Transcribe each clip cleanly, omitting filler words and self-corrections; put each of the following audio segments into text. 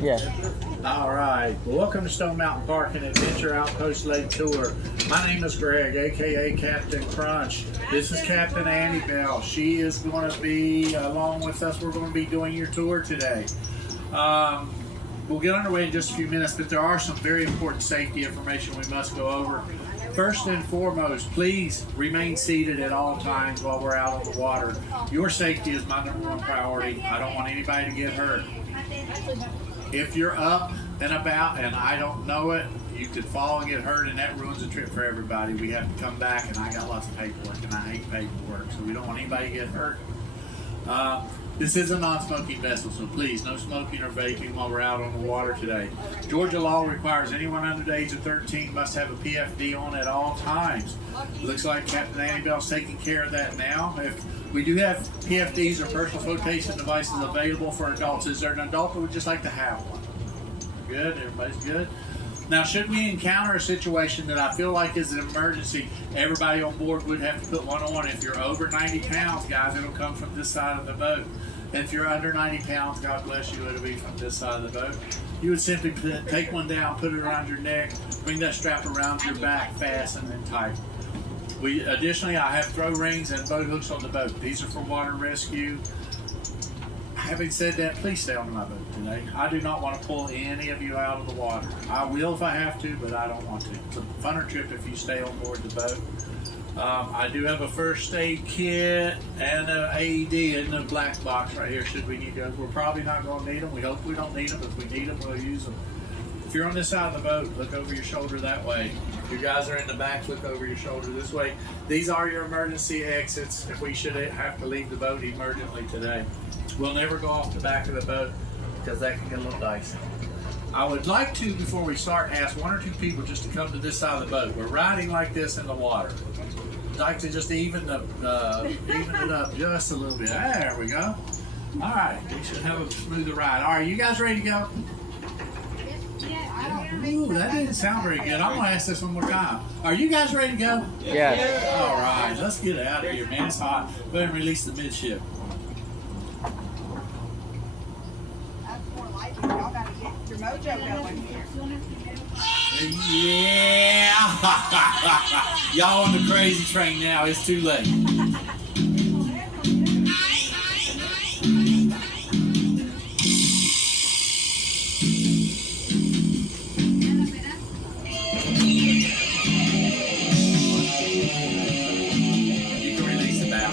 Yeah. All right. Well, welcome to Stone Mountain Park and Adventure Outpost Lake Tour. My name is Greg, aka Captain Crunch. This is Captain Annie Bell. She is going to be along with us. We're going to be doing your tour today. We'll get underway in just a few minutes, but there are some very important safety information we must go over. First and foremost, please remain seated at all times while we're out on the water. Your safety is my #1 priority. I don't want anybody to get hurt. If you're up and about and I don't know it, you could fall and get hurt, and that ruins the trip for everybody. We have to come back, and I got lots of paperwork, and I hate paperwork, so we don't want anybody to get hurt. This is a non-smoking vessel, so please, no smoking or vaping while we're out on the water today. Georgia law requires anyone under the age of 13 must have a PFD on at all times. Looks like Captain Annie Bell's taking care of that now. If we do have PFDs or personal flotation devices available for adults, is there an adult that would just like to have one? Good, everybody's good. Now, should we encounter a situation that I feel like is an emergency, everybody on board would have to put one on. If you're over 90 pounds, guys, it'll come from this side of the boat. If you're under 90 pounds, God bless you, it'll be from this side of the boat. You would simply take one down, put it around your neck, bring that strap around your back, fasten and tight. Additionally, I have throw rings and boat hooks on the boat. These are for water rescue. Having said that, please stay on my boat today. I do not want to pull any of you out of the water. I will if I have to, but I don't want to. It's a funner trip if you stay on board the boat. I do have a first aid kit and an AED in the black box right here should we need those. We're probably not going to need them. We hope we don't need them. If we need them, we'll use them. If you're on this side of the boat, look over your shoulder that way. If you guys are in the back, look over your shoulder this way. These are your emergency exits if we should have to leave the boat emergently today. We'll never go off the back of the boat because that can get a little dicey. I would like to, before we start, ask one or two people just to come to this side of the boat. We're riding like this in the water. I'd like to just even it up just a little bit. There we go. All right, we should have a smoother ride. All right, you guys ready to go? Ooh, that didn't sound very good. I'm gonna ask this one more time. Are you guys ready to go? Yes. All right, let's get out of here, man. It's hot. Go ahead and release the midship. That's more like it. Y'all gotta get your mojo going here. Yeah! Y'all on the crazy train now. It's too late. You can release the bow.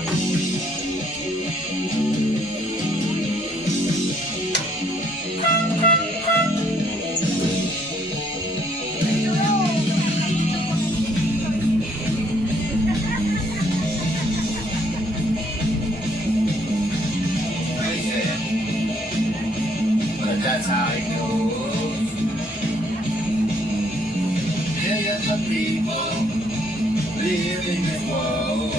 That's how it goes. Millions of people living in this world.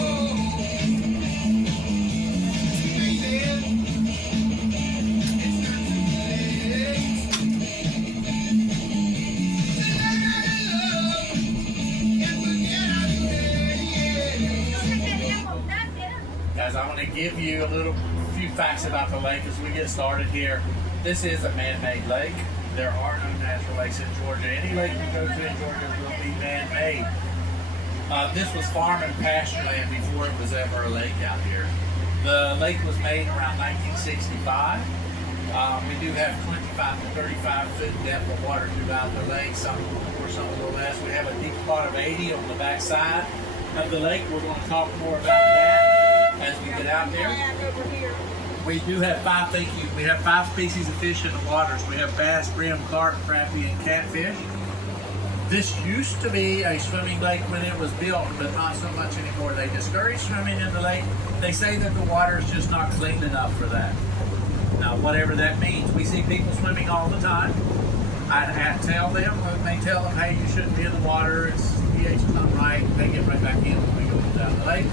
Guys, I'm going to give you a few facts about the lake as we get started here. This is a man-made lake. There are no natural lakes in Georgia. Any lake you go to in Georgia will be man-made. This was farm and pasture land before it was ever a lake out here. The lake was made around 1965. We do have 25 to 35 foot depth of water throughout the lake, some more, some a little less. We have a deep spot of 80 on the back side of the lake. We're going to talk more about that as we get out there. We do have we have 5 species of fish in the waters. We have bass, brim, carp, crappie, and catfish. This used to be a swimming lake when it was built, but not so much anymore. They discourage swimming in the lake. They say that the water is just not clean enough for that. Now, whatever that means, we see people swimming all the time. I tell them, they tell them, hey, you shouldn't be in the water. It's pH is not right. They get right back in when we go down the lake.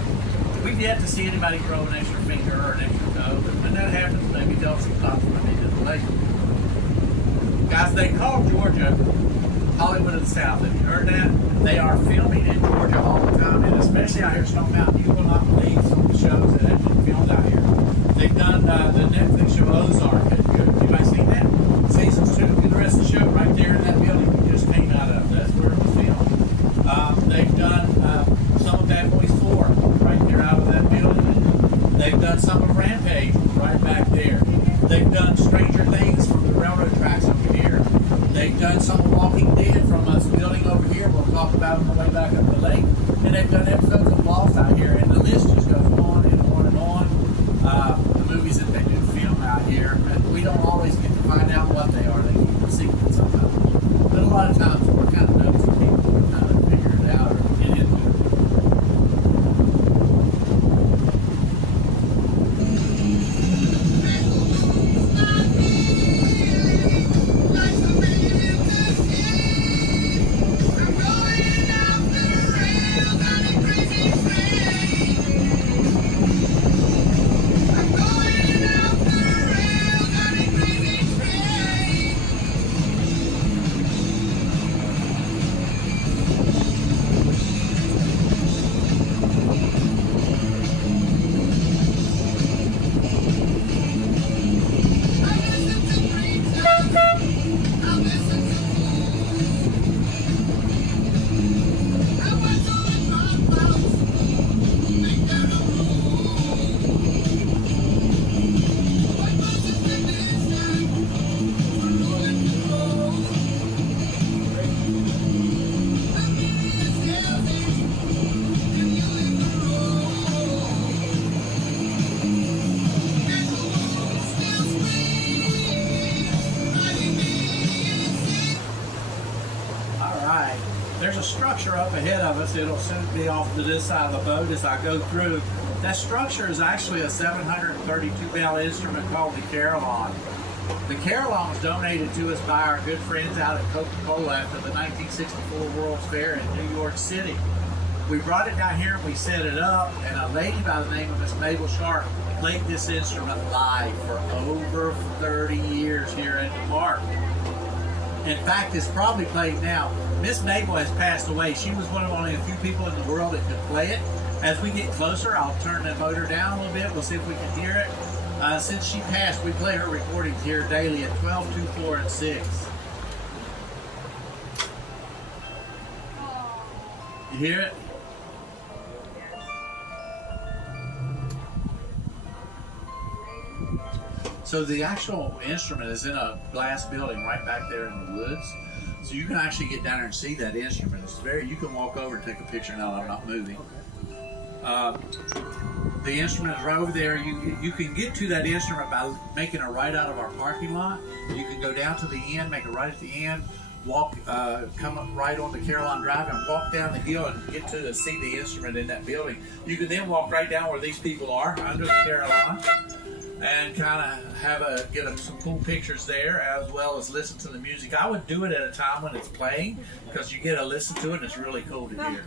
We've yet to see anybody throw an extra finger or an extra toe, but when that happens, maybe they'll stop swimming in the lake. Guys, they call Georgia Hollywood of the South. Have you heard that? They are filming in Georgia all the time, and especially out here in Stone Mountain. You will not believe some of the shows that have been filmed out here. They've done the Netflix show Ozark. Have you guys seen that? Seasons 2 They've done some Walking Dead from us building over here. We'll talk about it on the way back up the lake. And they've done episodes of Lost out here. And the list just goes on and on and on. The movies that they do film out here. And we don't always get to find out what they are. They keep it secret sometimes. But a lot of times we're kind of nosy people who kind of figure it out or get into it. There's a structure up ahead of us. It'll soon be off to this side of the boat as I go through. That structure is actually a 732 bell instrument called the carillon. The carillon was donated to us by our good friends out at Coca-Cola after the 1964 World's Fair in New York City. We brought it down here and we set it up, and a lady by the name of Miss Mabel Sharp played this instrument live for over 30 years here at Embark. In fact, it's probably played now. Miss Mabel has passed away. She was one of only a few people in the world that could play it. As we get closer, I'll turn the motor down a little bit. We'll see if we can hear it. Since she passed, we play her recordings here daily at 12, 2, 4, and 6. You hear it? So the actual instrument is in a glass building right back there in the woods. So you can actually get down there and see that instrument. It's very, you can walk over and take a picture now that I'm not moving. The instrument is right over there. You can get to that instrument by making a right out of our parking lot. You can go down to the end, make a right at the end, walk, come up right onto Caroline Drive and walk down the hill and get to see the instrument in that building. You can then walk right down where these people are under the Caroline and kind of get some cool pictures there, as well as listen to the music. I would do it at a time when it's playing because you get to listen to it and it's really cool to hear.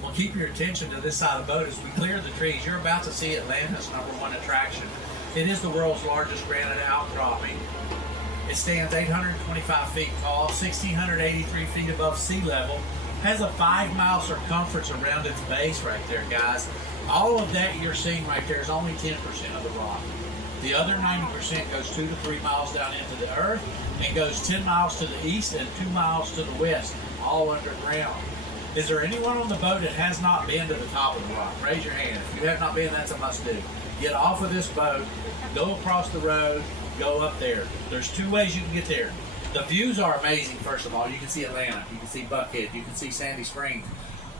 Well, keep your attention to this side of the boat as we clear the trees. You're about to see Atlanta's #1 attraction. It is the world's largest granite outcropping. It stands 825 feet tall, 1,683 feet above sea level. Has a 5-mile circumference around its base right there, guys. All of that you're seeing right there is only 10% of the rock. The other 90% goes 2 to 3 miles down into the earth and goes 10 miles to the east and 2 miles to the west, all underground. Is there anyone on the boat that has not been to the top of the rock? Raise your hand. If you have not been, that's a must do. Get off of this boat, go across the road, go up there. There's 2 ways you can get there. The views are amazing, first of all. You can see Atlanta, you can see Buckhead, you can see Sandy Springs.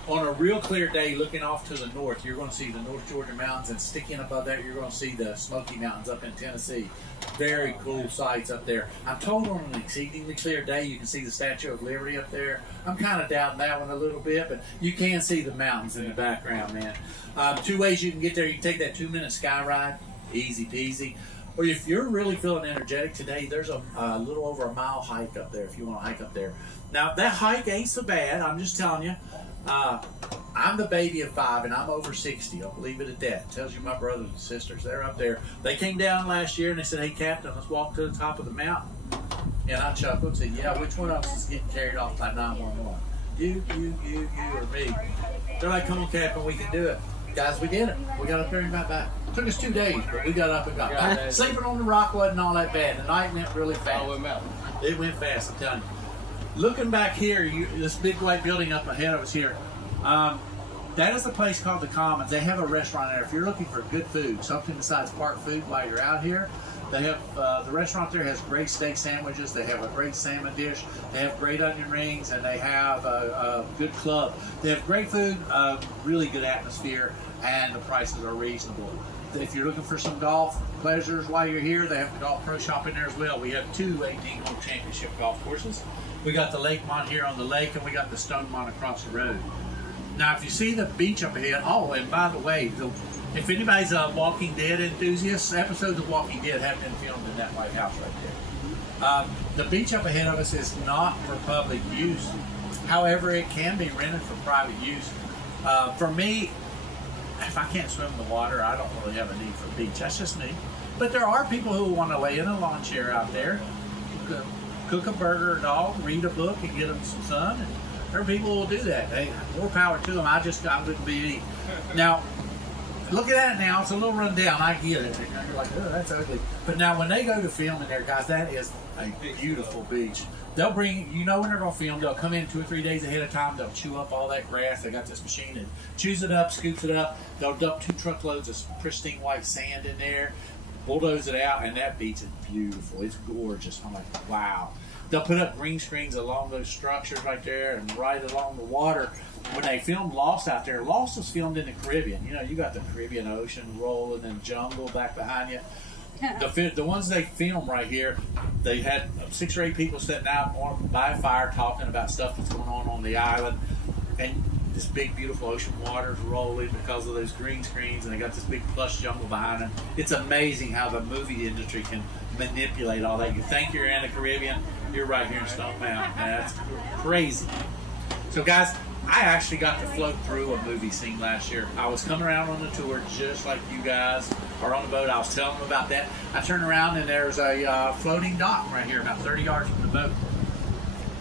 On a real clear day, looking off to the north, you're going to see the North Georgia mountains, and sticking above that, you're going to see the Smoky Mountains up in Tennessee. Very cool sights up there. I'm told on an exceedingly clear day, you can see the Statue of Liberty up there. I'm kind of doubting that one a little bit, but you can see the mountains in the background, man. 2 ways you can get there. You can take that 2-minute sky ride, easy peasy. Or if you're really feeling energetic today, there's a little over a mile hike up there if you want to hike up there. Now, that hike ain't so bad. I'm just telling you. I'm the baby of 5 and I'm over 60. I'll leave it at that. Tells you my brothers and sisters. They're up there. They came down last year and they said, "Hey, Captain, let's walk to the top of the mountain." And I chuckled and said, "Yeah, which one of us is getting carried off by 911? You, or me?" They're like, "Come on, Captain, we can do it." Guys, we did it. We got up there and got back. Took us 2 days, but we got up and got back. Sleeping on the rock wasn't all that bad. The night went really fast. It went fast, I'm telling you. Looking back here, this big white building up ahead of us here, That is a place called the Commons. They have a restaurant there. If you're looking for good food, something besides park food while you're out here, they have the restaurant there has great steak sandwiches. They have a great salmon dish. They have great onion rings, and they have a good club. They have great food, really good atmosphere, and the prices are reasonable. If you're looking for some golf pleasures while you're here, they have the Golf Pro Shop in there as well. We have 2 18-hole championship golf courses. We got the Lakemont here on the lake, and we got the Stonemont across the road. Now, if you see the beach up ahead, oh, and by the way, if anybody's a Walking Dead enthusiast, episodes of Walking Dead have been filmed in that White House right there. The beach up ahead of us is not for public use. However, it can be rented for private use. For me, if I can't swim in the water, I don't really have a need for a beach. That's just me. But there are people who want to lay in a lawn chair out there, cook a burger or dog, read a book, and get them some sun. And there are people who will do that. Hey, more power to them. I wouldn't be me. Now, look at it now. It's a little run down. I get it. You're like, oh, that's ugly. But now, when they go to film in there, guys, that is a beautiful beach. They'll bring, you know, when they're going to film, they'll come in 2 or 3 days ahead of time. They'll chew up all that grass. They got this machine that chews it up, scoops it up. They'll dump 2 truckloads of pristine white sand in there, bulldoze it out, and that beach is beautiful. It's gorgeous. I'm like, wow. They'll put up green screens along those structures right there and right along the water. When they filmed Lost out there, Lost was filmed in the Caribbean. You know, you got the Caribbean Ocean rolling and jungle back behind you. The ones they film right here, they had 6 or 8 people sitting out by a fire talking about stuff that's going on the island. And this big, beautiful ocean water is rolling because of those green screens, and they got this big plush jungle behind them. It's amazing how the movie industry can manipulate all that. You think you're in the Caribbean, you're right here in Stone Mountain. That's crazy. So, guys, I actually got to float through a movie scene last year. I was coming around on the tour just like you guys are on the boat. I was telling them about that. I turned around and there's a floating dock right here about 30 yards from the boat.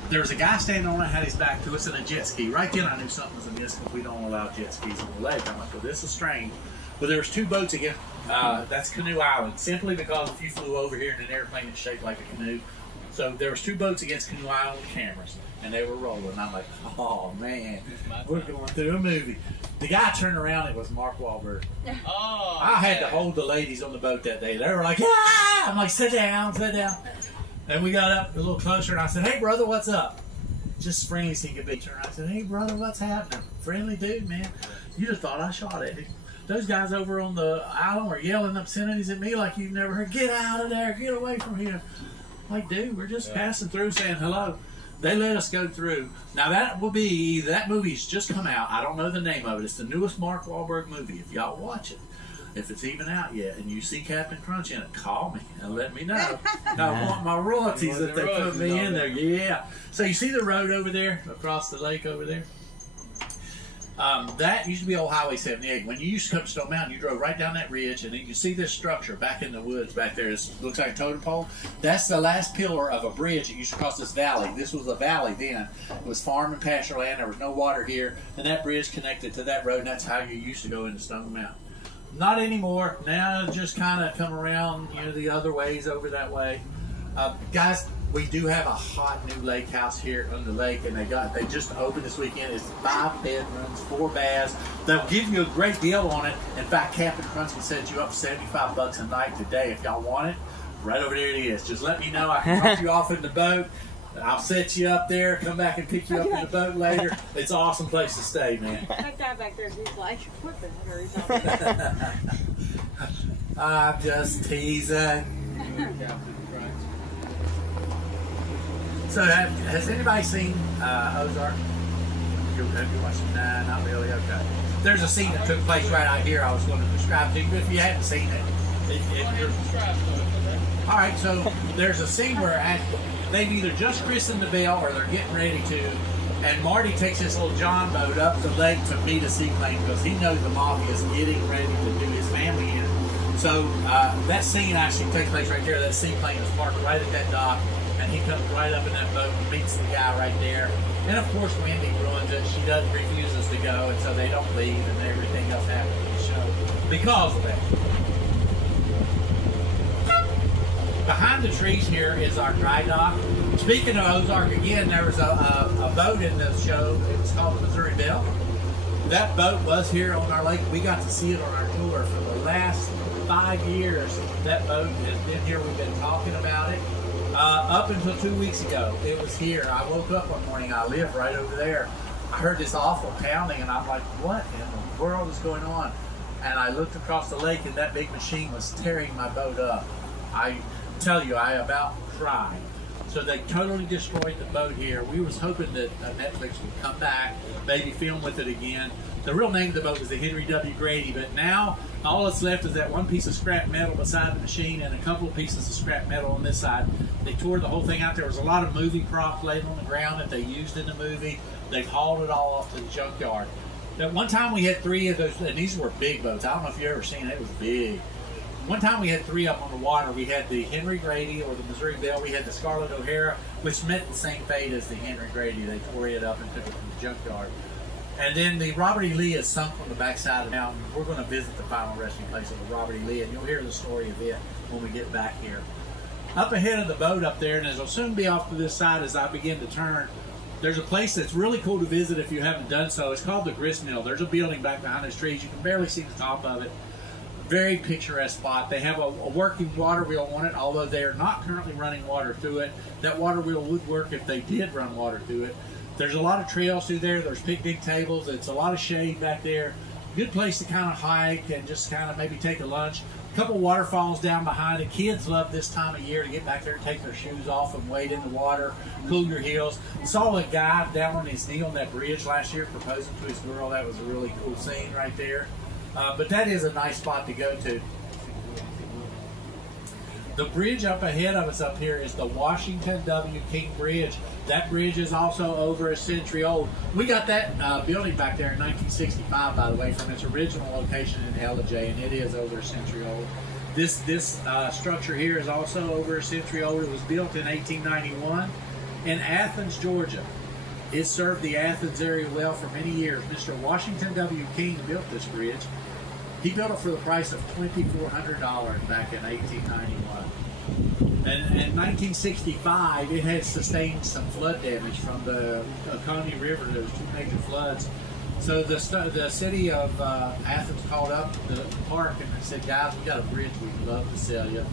There was a guy standing on it, had his back to us in a jet ski. Right then I knew something was amiss because we don't allow jet skis on the lake. I'm like, well, this is strange. But there was 2 boats again. That's Canoe Island, simply because if you flew over here in an airplane, it's shaped like a canoe. So there was 2 boats against Canoe Island with cameras, and they were rolling. I'm like, oh man, we're going through a movie. The guy turned around, it was Mark Wahlberg. Oh, I had to hold the ladies on the boat that day. They were like, ah! I'm like, sit down, sit down. And we got up a little closer, and I said, hey brother, what's up? Just friendly as he could be. And I said, hey brother, what's happening? Friendly dude, man. You just thought I shot at him. Those guys over on the island were yelling obscenities at me like you've never heard. Get out of there, get away from here. Like, dude, we're just passing through saying hello. They let us go through. Now, that movie's just come out. I don't know the name of it. It's the newest Mark Wahlberg movie. If y'all watch it, if it's even out yet, and you see Captain Crunch in it, call me and let me know. I want my royalties that they put me in there. Yeah. So you see the road over there, across the lake over there? That used to be old Highway 78. When you used to come to Stone Mountain, you drove right down that ridge, and then you see this structure back in the woods back there. It looks like a totem pole. That's the last pillar of a bridge that used to cross this valley. This was a valley then. It was farm and pasture land. There was no water here, and that bridge connected to that road, and that's how you used to go into Stone Mountain. Not anymore. Now it just kind of come around, the other ways over that way. Guys, we do have a hot new lake house here on the lake, and they just opened this weekend. It's 5 bedrooms, 4 baths. They'll give you a great deal on it. In fact, Captain Crunch can set you up $75 a night today if y'all want it. Right over there it is. Just let me know. I can drop you off in the boat. I'll set you up there, come back and pick you up in the boat later. It's an awesome place to stay, man. That guy back there, he's like, what the heck are you talking about? I'm just teasing. So, has anybody seen Ozark? Have you watched it? Nah, not really. Okay. There's a scene that took place right out here I was going to describe to you, but if you haven't seen it, all right, so there's a scene where they've either just christened the Belle or they're getting ready to, and Marty takes this little John boat up the lake to meet a seaplane because he knows the mafia is getting ready to do his family in. So that scene actually takes place right there. That seaplane is parked right at that dock, and he comes right up in that boat and meets the guy right there. And of course, Wendy ruins it. She refuses to go, and so they don't leave, and everything else happens in the show because of that. Behind the trees here is our dry dock. Speaking of Ozark, again, there was a boat in the show. It was called the Missouri Belle. That boat was here on our lake. We got to see it on our tour for the last 5 years. That boat has been here. We've been talking about it. Up until 2 weeks ago, it was here. I woke up one morning. I live right over there. I heard this awful pounding, and I'm like, what in the world is going on? And I looked across the lake, and that big machine was tearing my boat up. I tell you, I about cried. So they totally destroyed the boat here. We was hoping that Netflix would come back, maybe film with it again. The real name of the boat was the Henry W. Grady, but now all that's left is that one piece of scrap metal beside the machine and a couple of pieces of scrap metal on this side. They tore the whole thing out. There was a lot of movie props laid on the ground that they used in the movie. They've hauled it all off to the junkyard. At one time we had 3 of those, and these were big boats. I don't know if you've ever seen it. It was big. One time we had 3 up on the water. We had the Henry Grady or the Missouri Belle. We had the Scarlett O'Hara, which met the same fate as the Henry Grady. They tore it up and took it from the junkyard. And then the Robert E. Lee is sunk on the backside of the mountain. We're going to visit the final resting place of the Robert E. Lee, and you'll hear the story of it when we get back here. Up ahead of the boat up there, and as I'll soon be off to this side as I begin to turn, there's a place that's really cool to visit if you haven't done so. It's called the Grist Mill. There's a building back behind those trees. You can barely see the top of it. Very picturesque spot. They have a working water wheel on it, although they are not currently running water through it. That water wheel would work if they did run water through it. There's a lot of trails through there. There's picnic tables. It's a lot of shade back there. Good place to kind of hike and just kind of maybe take a lunch. A couple waterfalls down behind it. Kids love this time of year to get back there and take their shoes off and wade in the water, cool your heels. Saw a guy down on his knee on that bridge last year proposing to his girl. That was a really cool scene right there. But that is a nice spot to go to. The bridge up ahead of us up here is the Washington W. King Bridge. That bridge is also over a century old. We got that building back there in 1965, by the way, from its original location in Ellijay, and it is over a century old. This structure here is also over a century old. It was built in 1891 in Athens, Georgia. It served the Athens area well for many years. Mr. Washington W. King built this bridge. He built it for the price of $2,400 back in 1891. And in 1965, it had sustained some flood damage from the Oconee River. There was 2 major floods. So the city of Athens called up the park and they said, guys, we got a bridge we'd love to sell you.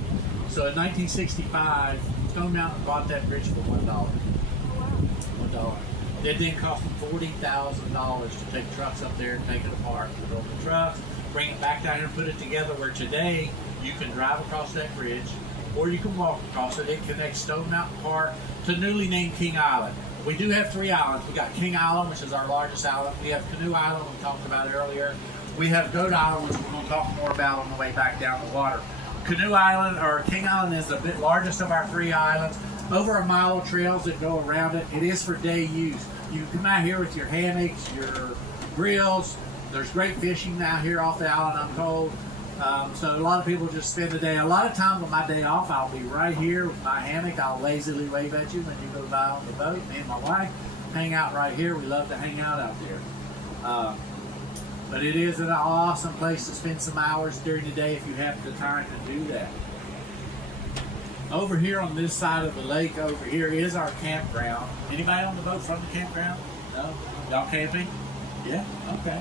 So in 1965, Stone Mountain bought that bridge for $1. $1. It then cost them $40,000 to take trucks up there and take it apart, put it on the trucks, bring it back down here and put it together, where today you can drive across that bridge or you can walk across it. It connects Stone Mountain Park to newly named King Island. We do have 3 islands. We got King Island, which is our largest island. We have Canoe Island, we talked about earlier. We have Goat Island, which we're going to talk more about on the way back down the water. Canoe Island, or King Island, is the largest of our 3 islands. Over a mile of trails that go around it. It is for day use. You come out here with your hammocks, your grills. There's great fishing out here off the island, I'm told. So a lot of people just spend the day. A lot of times on my day off, I'll be right here with my hammock. I'll lazily wave at you when you go by on the boat. Me and my wife hang out right here. We love to hang out there. But it is an awesome place to spend some hours during the day if you have the time to do that. Over here on this side of the lake, over here is our campground. Anybody on the boat from the campground? No? Y'all camping? Yeah? Okay.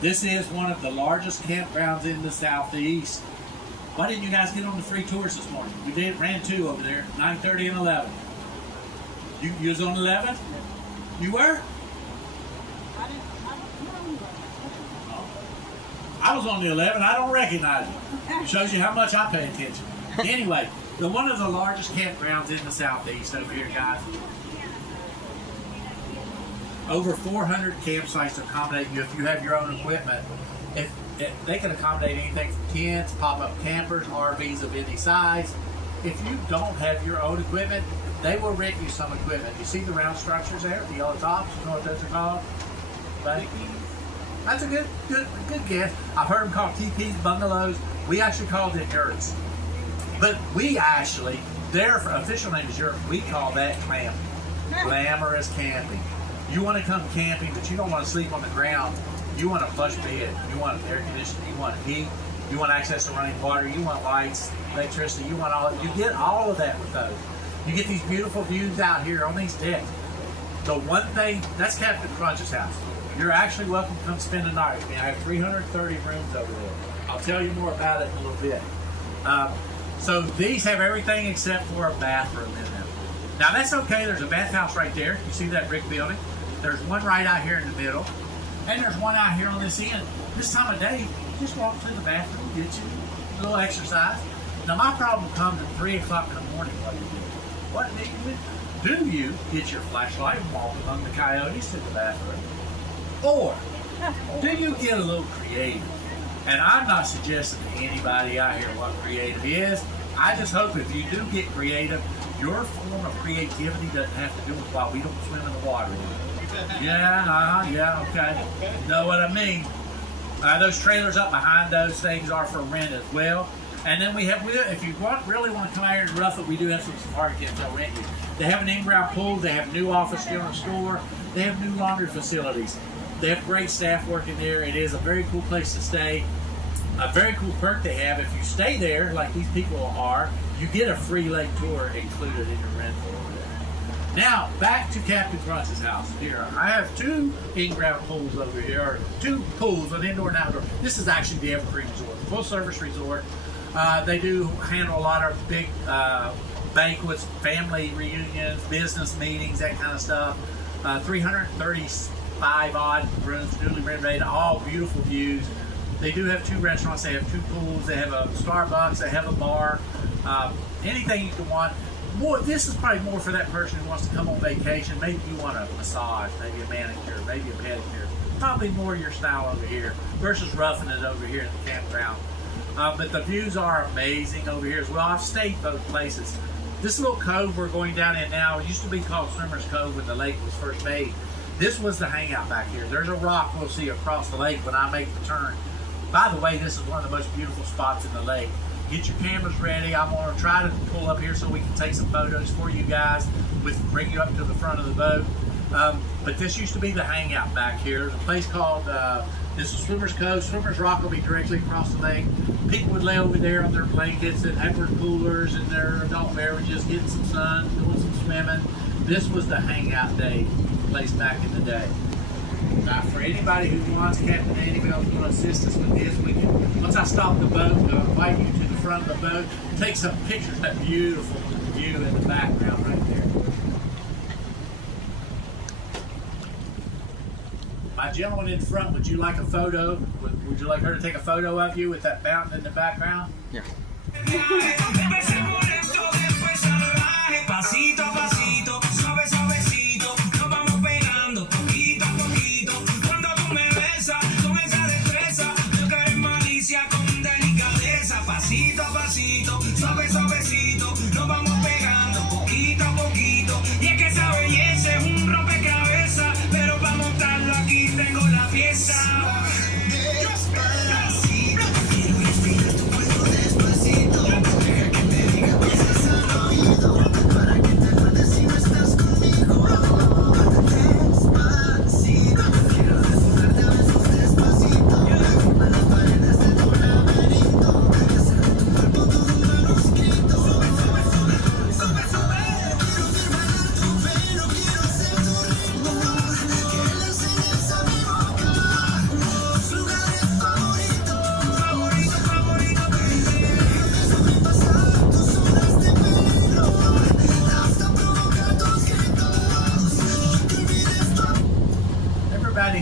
This is one of the largest campgrounds in the Southeast. Why didn't you guys get on the free tours this morning? We ran 2 over there, 9:30 and 11. You was on 11? You were? I was on the 11. I don't recognize you. Shows you how much I pay attention. Anyway, one of the largest campgrounds in the Southeast over here, guys. Over 400 campsites to accommodate you if you have your own equipment. If they can accommodate anything from tents, pop-up campers, RVs of any size. If you don't have your own equipment, they will rent you some equipment. You see the round structures there, the yellow tops? You know what those are called? Buddy? That's a good guess. I've heard them called teepees, bungalows. We actually call them yurts. But we actually, their official name is yurt. We call that glamping. Glamorous camping. You want to come camping, but you don't want to sleep on the ground. You want a plush bed. You want air conditioning. You want heat. You want access to running water. You want lights, electricity. You want all. You get all of that with those. You get these beautiful views out here on these decks. The one thing, that's Captain Crunch's house. you're actually welcome to come spend the night with me. I have 330 rooms over there. I'll tell you more about it in a little bit. So these have everything except for a bathroom in them. Now that's okay. There's a bathhouse right there. You see that brick building? There's one right out here in the middle. And there's one out here on this end. This time of day, you just walk to the bathroom, get you a little exercise. Now my problem comes at 3 o'clock in the morning while you do it. What do you get your flashlight and walk among the coyotes to the bathroom? Or do you get a little creative? And I'm not suggesting to anybody out here what creative is. I just hope if you do get creative, your form of creativity doesn't have to do with why we don't swim in the water. Yeah, okay. Know what I mean? Those trailers up behind those things are for rent as well. And then if you really want to come out here and rough it, we do have some safari kits they'll rent you. They have an in-ground pool. They have a new office here in the store. They have new laundry facilities. They have great staff working there. It is a very cool place to stay. A very cool perk they have, if you stay there, like these people are, you get a free lake tour included in your rental over there. Now, back to Captain Crunch's house. Here, I have 2 in-ground pools over here, or 2 pools, an indoor and outdoor. This is actually the Evergreen Resort, full-service resort. They do handle a lot of big banquets, family reunions, business meetings, that kind of stuff. 335 odd rooms, newly renovated, all beautiful views. They do have 2 restaurants. They have 2 pools. They have a Starbucks. They have a bar. Anything you can want. More. This is probably more for that person who wants to come on vacation. Maybe you want a massage, maybe a manicure, maybe a pedicure. Probably more your style over here versus roughing it over here in the campground. But the views are amazing over here as well. I've stayed both places. This little cove we're going down in now, it used to be called Swimmer's Cove when the lake was first made. This was the hangout back here. There's a rock we'll see across the lake when I make the turn. By the way, this is one of the most beautiful spots in the lake. Get your cameras ready. I'm going to try to pull up here so we can take some photos for you guys, bring you up to the front of the boat. But this used to be the hangout back here. The place called, this is Swimmer's Cove. Swimmer's Rock will be directly across the lake. People would lay over there on their blankets and have their coolers and their adult beverages, getting some sun, doing some swimming. This was the hangout day place back in the day. Now, for anybody who wants, Captain Andy Bell is going to assist us with this. We can, once I stop the boat, invite you to the front of the boat, take some pictures of that beautiful view in the background right there. My gentleman in front, would you like a photo? Would you like her to take a photo of you with that fountain in the background? Yeah.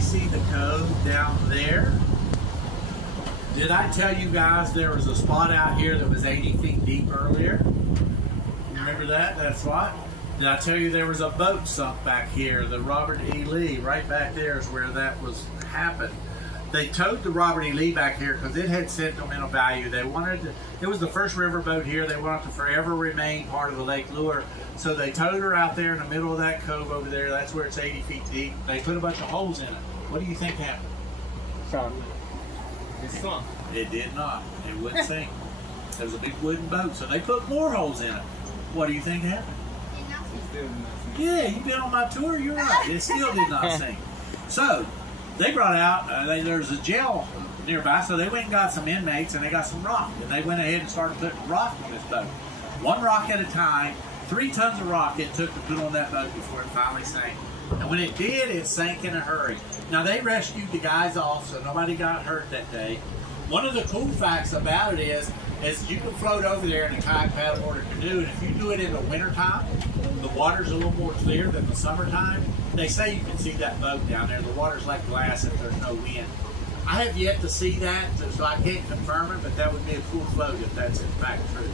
See the cove down there? Did I tell you guys there was a spot out here that was 80 feet deep earlier? Remember that? That's what? Did I tell you there was a boat sunk back here? The Robert E. Lee, right back there is where that was happened. They towed the Robert E. Lee back here because it had sentimental value. They wanted to, it was the first river boat here. They wanted to forever remain part of the Lake Lure. So they towed her out there in the middle of that cove over there. That's where it's 80 feet deep. They put a bunch of holes in it. What do you think happened? It sunk. It did not. It wouldn't sink. There was a big wooden boat, so they put more holes in it. What do you think happened? Yeah, you've been on my tour. You're right. It still did not sink. So they brought out, there was a jail nearby, so they went and got some inmates and they got some rock. And they went ahead and started putting rock on this boat. 1 rock at a time. 3 tons of rock it took to put on that boat before it finally sank. And when it did, it sank in a hurry. Now they rescued the guys off, so nobody got hurt that day. One of the cool facts about it is you can float over there in a kayak, paddleboard, or canoe, and if you do it in the wintertime, the water's a little more clear than the summertime. They say you can see that boat down there. The water's like glass if there's no wind. I have yet to see that, so I can't confirm it, but that would be a cool float if that's in fact true.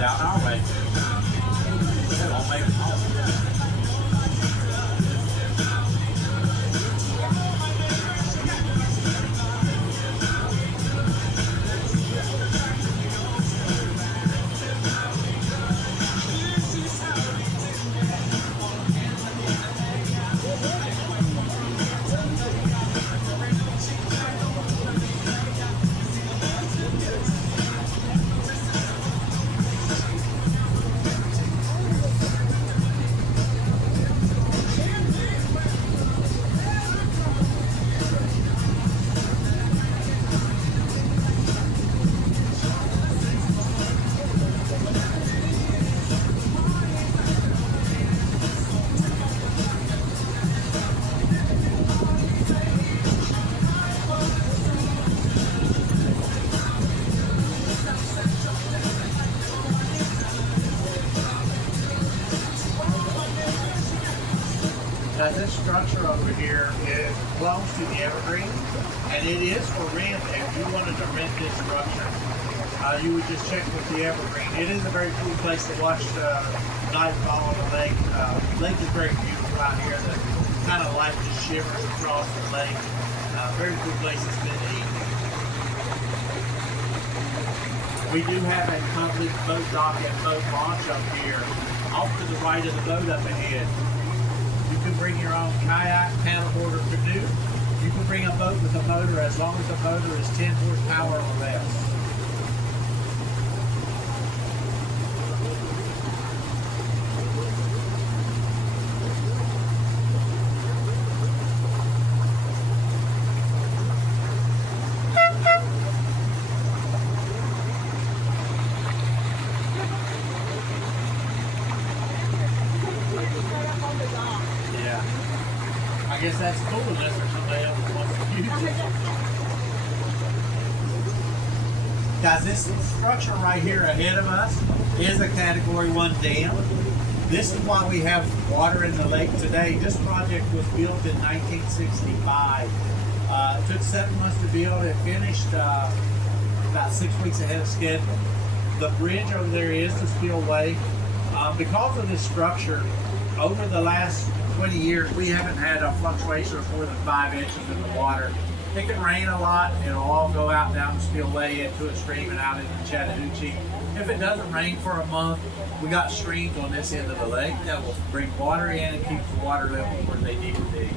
Down our way. It won't make it home. Now this structure over here belongs to the Evergreen, and it is for rent. If you wanted to rent this structure, you would just check with the Evergreen. It is a very cool place to watch nightfall on the lake. Lake is very beautiful out here. The kind of light just shivers across the lake. Very cool place to spend the evening. We do have a public boat dock and boat launch up here, off to the right of the boat up ahead. You can bring your own kayak, paddleboard, or canoe. You can bring a boat with a motor as long as the motor is 10 horsepower or less. I guess that's cool unless there's somebody else that wants to use it. Guys, this structure right here ahead of us is a Category 1 dam. This is why we have water in the lake today. This project was built in 1965. It took 7 months to build. It finished about 6 weeks ahead of schedule. The bridge over there is the spillway. Because of this structure, over the last 20 years, we haven't had a fluctuation of more than 5 inches in the water. It can rain a lot. It'll all go out down the spillway into a stream and out into Chattahoochee. If it doesn't rain for a month, we got streams on this end of the lake that will bring water in and keep the water level where they need to be.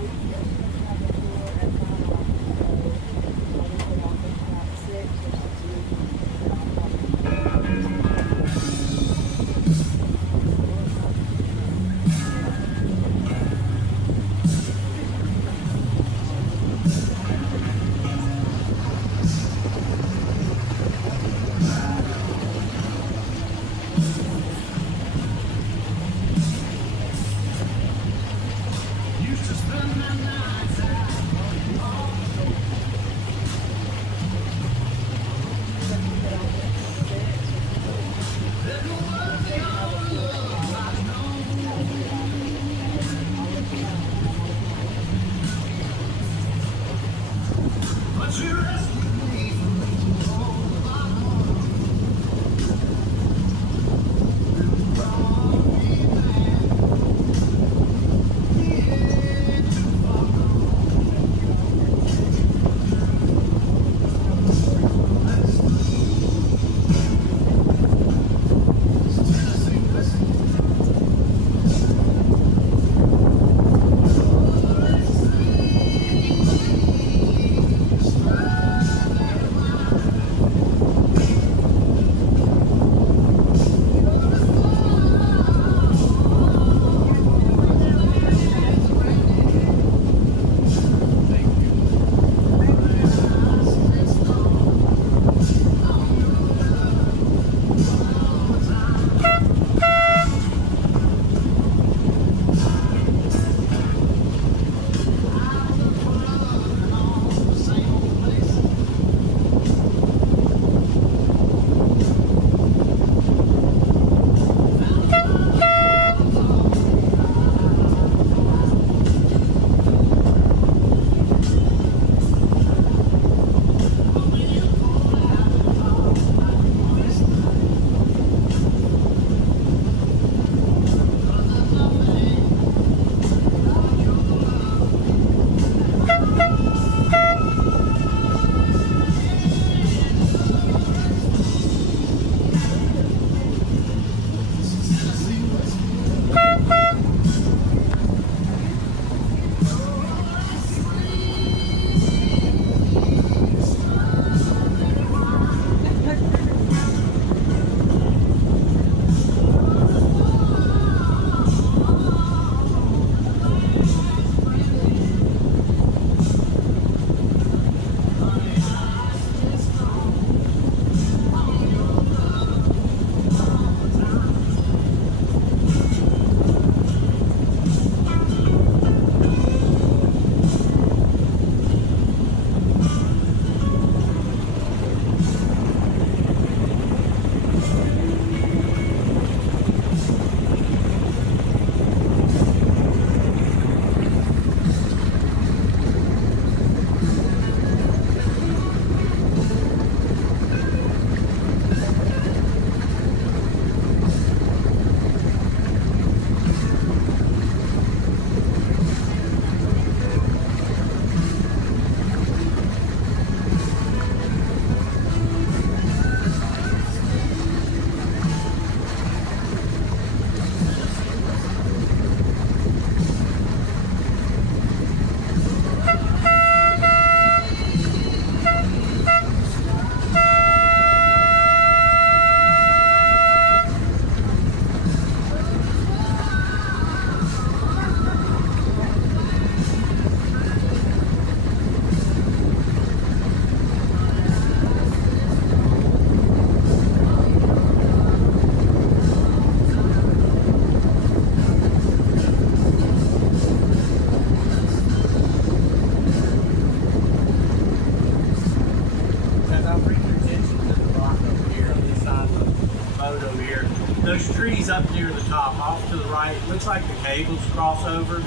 trees up near the top. Off to the right, looks like the cables cross over.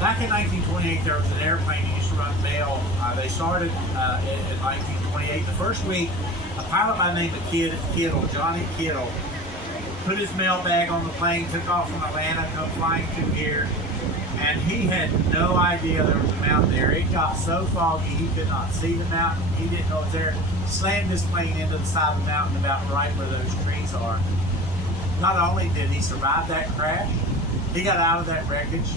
Back in 1928, there was an airplane that used to run mail. They started in 1928. The first week, a pilot by the name of Kittle, Johnny Kittle, put his mail bag on the plane, took off from Atlanta, come flying through here, and he had no idea there was a mountain there. It got so foggy he could not see the mountain. He didn't know it was there. Slammed his plane into the side of the mountain about right where those trees are. Not only did he survive that crash, he got out of that wreckage,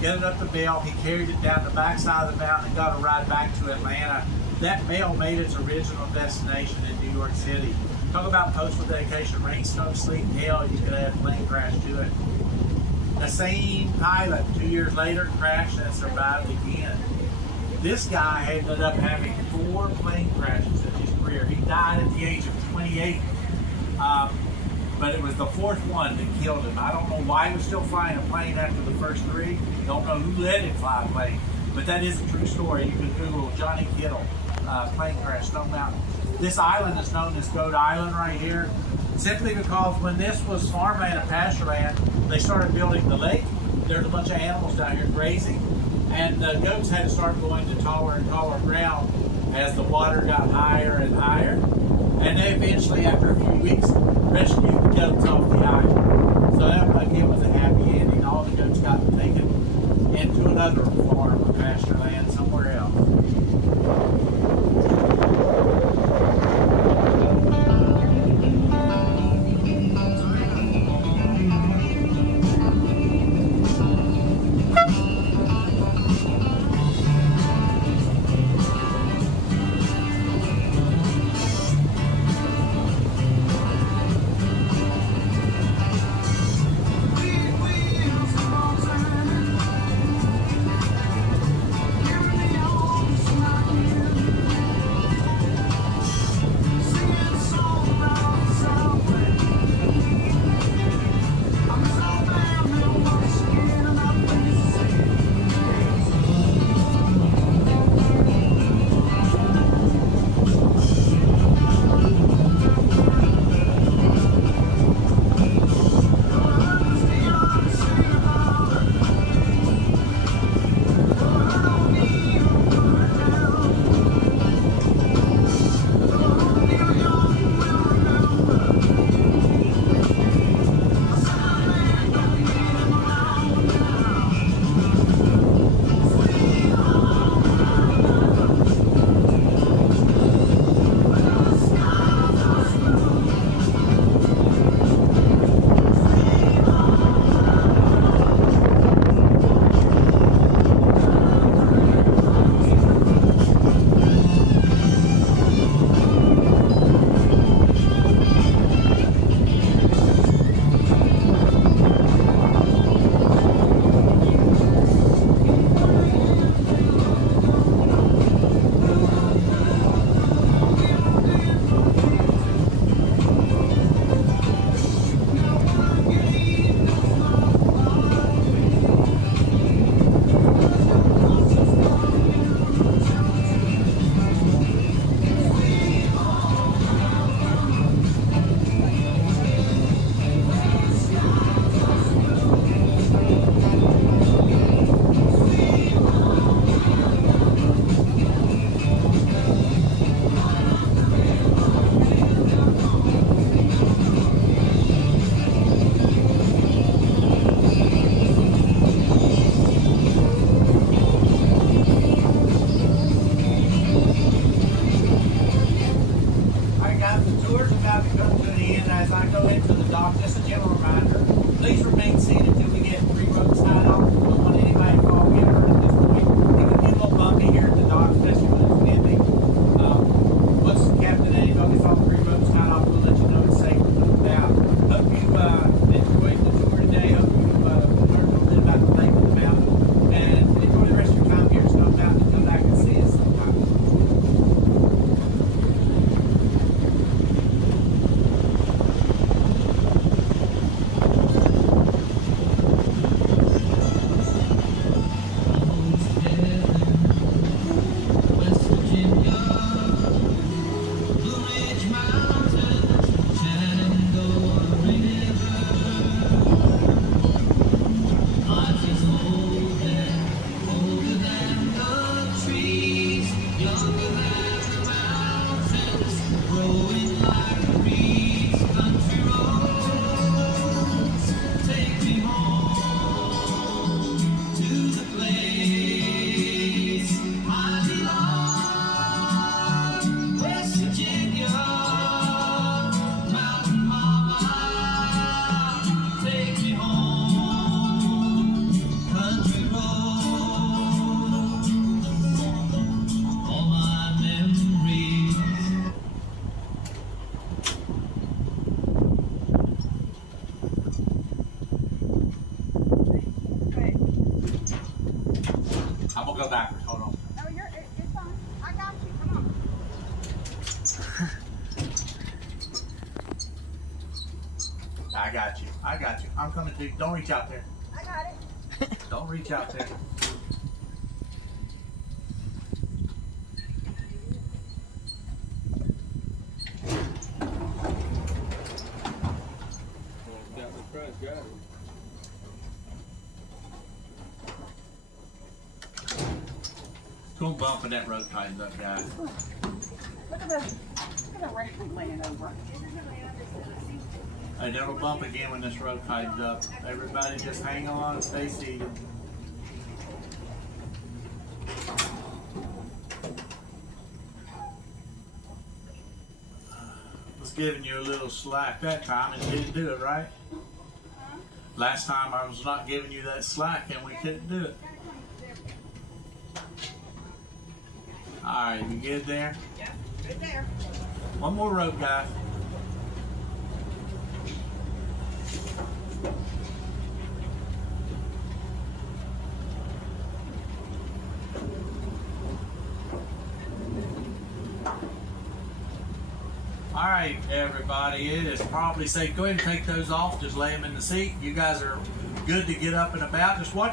gathered up the mail, he carried it down the backside of the mountain and got a ride back to Atlanta. That mail made its original destination in New York City. Talk about postal dedication, rain, snow, sleet, and hail, you could add a plane crash to it. The same pilot 2 years later crashed and survived again. This guy ended up having 4 plane crashes in his career. He died at the age of 28. But it was the 4th one that killed him. I don't know why he was still flying a plane after the first 3. Don't know who let him fly a plane. But that is a true story. You can Google Johnny Kittle, plane crash, Stone Mountain. This island is known as Goat Island right here, simply because when this was farmland and pasture land, they started building the lake. There's a bunch of animals down here grazing, and the goats had to start going to taller and taller ground as the water got higher and higher. And they eventually, after a few weeks, rescued the goats off the island. So that, again, was a happy ending. All the goats got taken into another farm or pasture land somewhere else. I'm gonna go backwards. Hold on. No, it's fine. I got you. Come on. I got you. I got you. I'm coming to you. Don't reach out there. I got it. Don't reach out there. Got it. Don't bump when that road tightens up, guys. Look at the rake laying over. Hey, that'll bump again when this road tightens up. Everybody just hang on and stay seated. Was giving you a little slack that time and didn't do it, right? Last time I was not giving you that slack and we couldn't do it. Alright, you good there? Yeah, good there. One more rope, guys. Alright, everybody, it is probably safe. Go ahead and take those off. Just lay them in the seat. You guys are good to get up and about. Just watch.